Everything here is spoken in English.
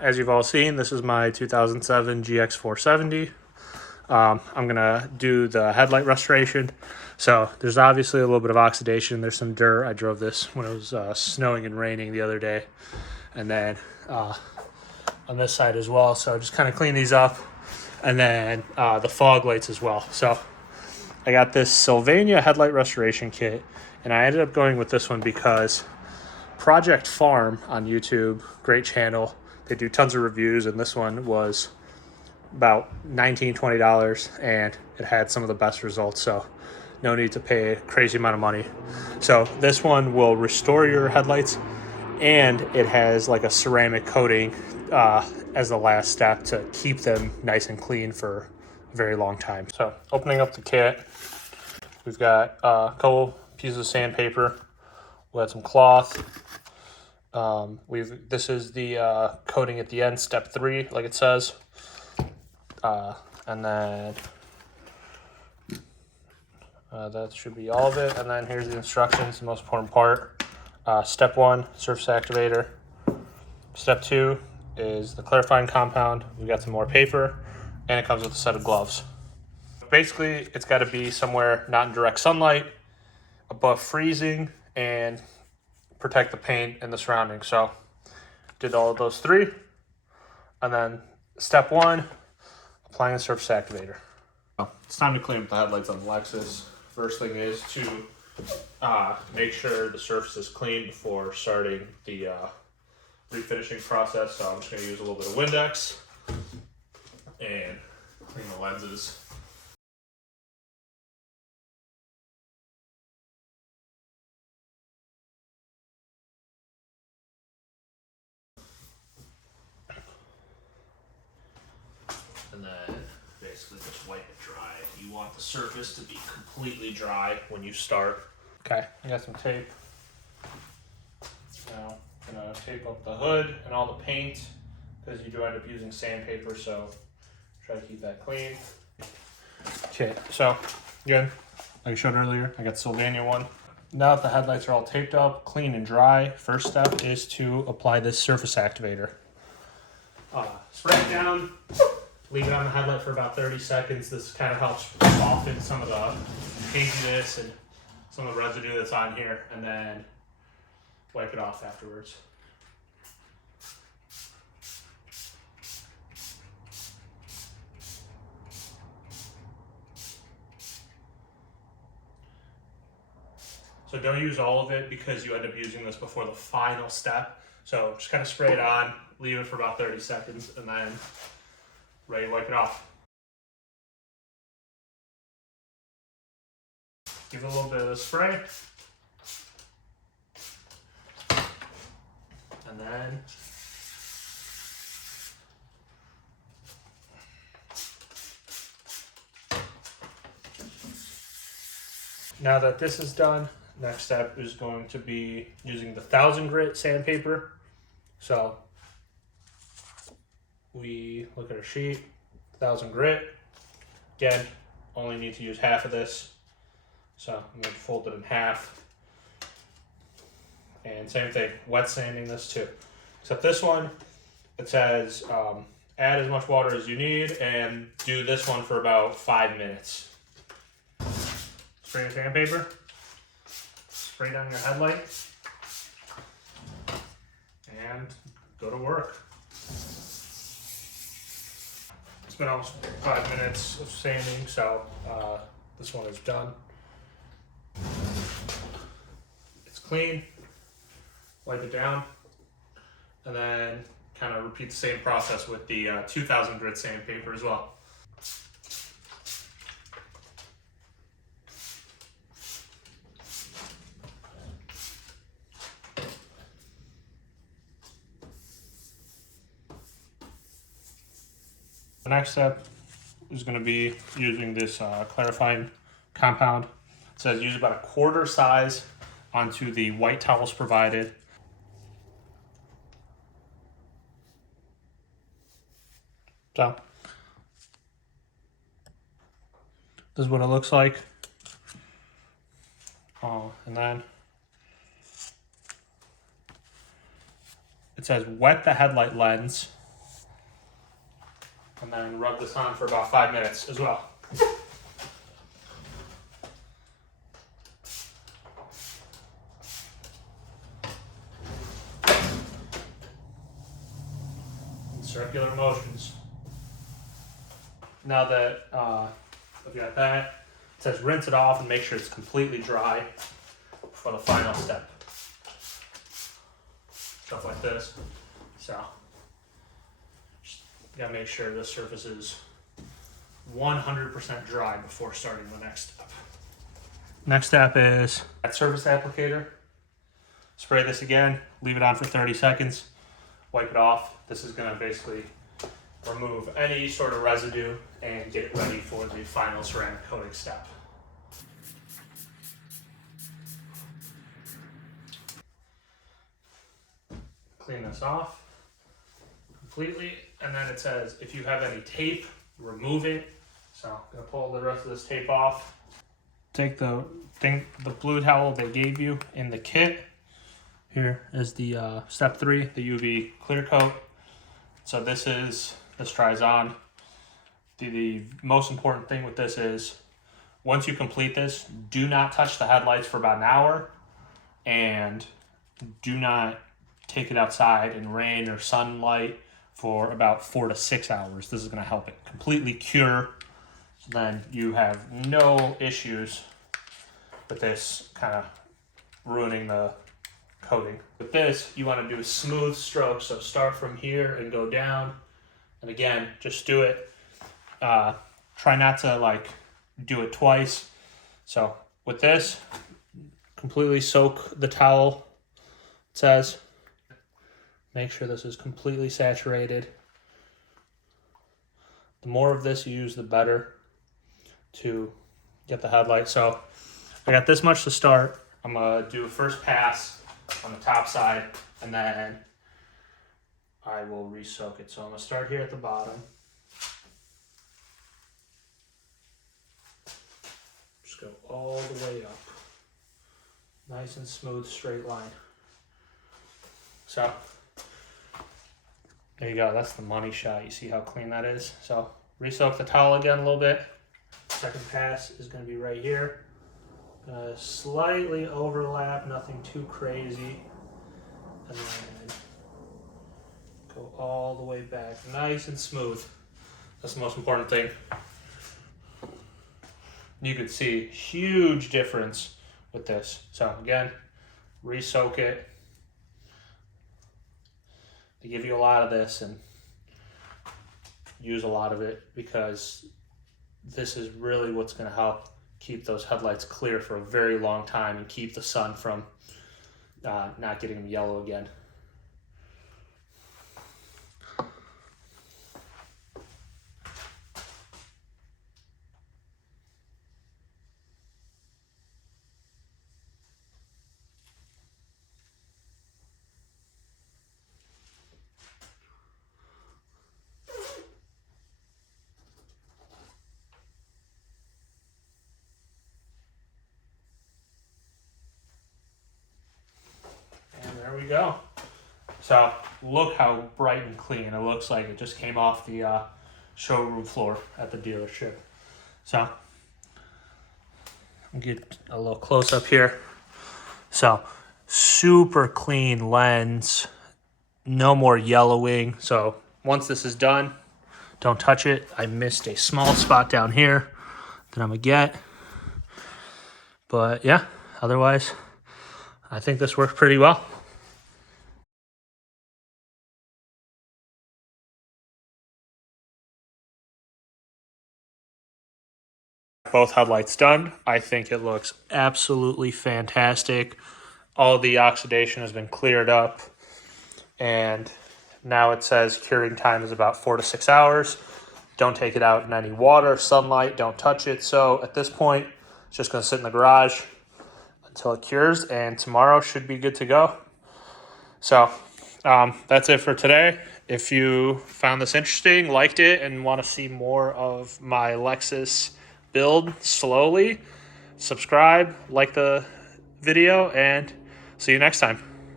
as you've all seen, this is my 2007 GX470. I'm going to do the headlight restoration. So there's obviously a little bit of oxidation. There's some dirt. I drove this when it was snowing and raining the other day. And then on this side as well. So just kind of clean these up. And then the fog lights as well. So I got this Sylvania headlight restoration kit. And I ended up going with this one because Project Farm on YouTube, great channel. They do tons of reviews, and this one was about $19, $20, and it had some of the best results, so no need to pay a crazy amount of money. So this one will restore your headlights, and it has like a ceramic coating as the last step to keep them nice and clean for a very long time. So opening up the kit, we've got a couple pieces of sandpaper. We'll add some cloth. This is the coating at the end, step 3, like it says. And then that should be all of it. And then here's the instructions, the most important part. Step 1, surface activator. Step 2 is the clarifying compound. We got some more paper, and it comes with a set of gloves. Basically, it's got to be somewhere not in direct sunlight, above freezing, and protect the paint and the surroundings. So did all of those 3. And then step 1, applying the surface activator. It's time to clean up the headlights on the Lexus. First thing is to make sure the surface is clean before starting the refinishing process. So I'm just going to use a little bit of Windex and clean the lenses. And then basically just wipe it dry. You want the surface to be completely dry when you start. Okay, I got some tape. Now I'm gonna tape up the hood and all the paint because you do end up using sandpaper, so try to keep that clean. Okay, so again, like I showed earlier, I got the Sylvania one. Now that the headlights are all taped up, clean and dry, first step is to apply this surface activator. Spray it down. Leave it on the headlight for about 30 seconds. This kind of helps soften some of the pinkiness and some of the residue that's on here, and then wipe it off afterwards. So don't use all of it because you end up using this before the final step. So just kind of spray it on, leave it for about 30 seconds, and then ready to wipe it off. Give it a little bit of the spray. And then now that this is done, next step is going to be using the 1000 grit sandpaper. So we look at our sheet, 1000 grit. Again, only need to use half of this. So I'm going to fold it in half. And same thing, wet sanding this too. Except this one, it says add as much water as you need and do this one for about 5 minutes. Spray the sandpaper, spray down your headlight, and go to work. It's been almost 5 minutes of sanding, so this one is done. It's clean. Wipe it down, and then kind of repeat the same process with the 2000 grit sandpaper as well. The next step is going to be using this clarifying compound. It says use about a quarter size onto the white towels provided. So this is what it looks like. And then it says wet the headlight lens And then rub this on for about 5 minutes as well. In circular motions. Now that I've got that, it says rinse it off and make sure it's completely dry for the final step. Stuff like this. So, just gotta make sure this surface is 100% dry before starting the next step. Next step is that surface applicator. Spray this again, leave it on for 30 seconds, wipe it off. This is gonna basically remove any sort of residue and get it ready for the final ceramic coating step. Clean this off completely, and then it says if you have any tape, remove it. So I'm gonna pull the rest of this tape off. Take the blue towel they gave you in the kit. Here is the step 3, the UV clear coat. So this dries on. The most important thing with this is once you complete this, do not touch the headlights for about an hour, and do not take it outside in rain or sunlight for about 4 to 6 hours. This is going to help it completely cure. So then you have no issues with this kind of ruining the coating. With this, you want to do a smooth stroke. So start from here and go down. And again, just do it. Try not to do it twice. So with this, completely soak the towel, it says. Make sure this is completely saturated. The more of this you use, the better to get the headlight. So I got this much to start. I'm gonna do a first pass on the top side, and then I will re-soak it. So I'm gonna start here at the bottom. Just go all the way up. Nice and smooth, straight line. So there you go, that's the money shot. You see how clean that is? So re-soak the towel again a little bit. Second pass is gonna be right here. Slightly overlap, nothing too crazy. And then go all the way back, nice and smooth. That's the most important thing. You could see huge difference with this. So again, re-soak it. They give you a lot of this, and use a lot of it, because this is really what's going to help keep those headlights clear for a very long time and keep the sun from not getting them yellow again. There we go. So look how bright and clean it looks, like it just came off the showroom floor at the dealership. So I'll get a little close up here. So super clean lens, no more yellowing. So once this is done, don't touch it. I missed a small spot down here that I'm gonna get. But yeah, otherwise, I think this worked pretty well. Both headlights done. I think it looks absolutely fantastic. All the oxidation has been cleared up, and now it says curing time is about 4 to 6 hours. Don't take it out in any water, sunlight, don't touch it. So at this point, it's just going to sit in the garage until it cures, and tomorrow should be good to go. So that's it for today. If you found this interesting, liked it, and want to see more of my Lexus build slowly, subscribe, like the video, and see you next time.